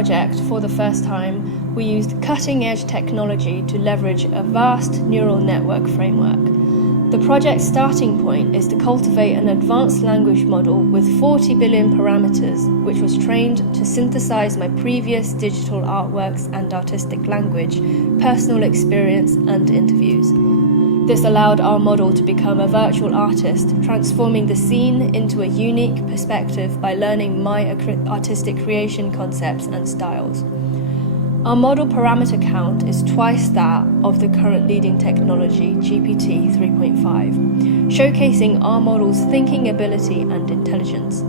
project, for the first time, we used cutting-edge technology to leverage a vast neural network framework. The project's starting point is to cultivate an advanced language model with 40 billion parameters, which was trained to synthesize my previous digital artworks and artistic language, personal experience, and interviews. This allowed our model to become a virtual artist, transforming the scene into a unique perspective by learning my artistic creation concepts and styles. Our model parameter count is twice that of the current leading technology, GPT 3.5, showcasing our model's thinking ability and intelligence.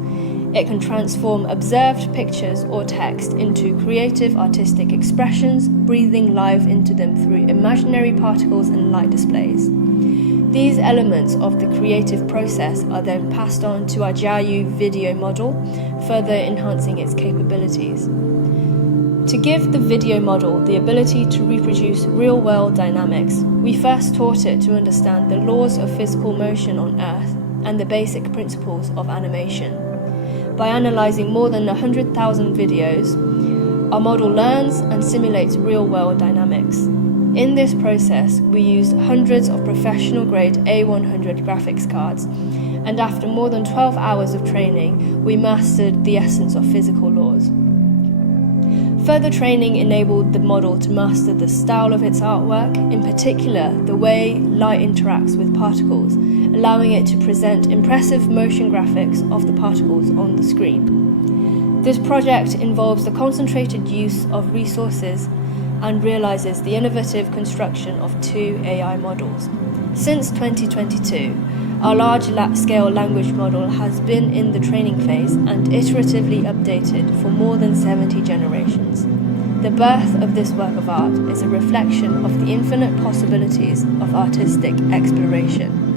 It can transform observed pictures or text into creative artistic expressions, breathing life into them through imaginary particles and light displays. These elements of the creative process are then passed on to our Jiayu video model, further enhancing its capabilities. To give the video model the ability to reproduce real-world dynamics, we first taught it to understand the laws of physical motion on Earth and the basic principles of animation. By analyzing more than 100,000 videos, our model learns and simulates real-world dynamics. In this process, we used hundreds of professional-grade A100 graphics cards, and after more than 12 hours of training, we mastered the essence of physical laws. Further training enabled the model to master the style of its artwork, in particular the way light interacts with particles, allowing it to present impressive motion graphics of the particles on the screen. This project involves the concentrated use of resources and realizes the innovative construction of 2 AI models. Since 2022, our large-scale language model has been in the training phase and iteratively updated for more than 70 generations. The birth of this work of art is a reflection of the infinite possibilities of artistic exploration.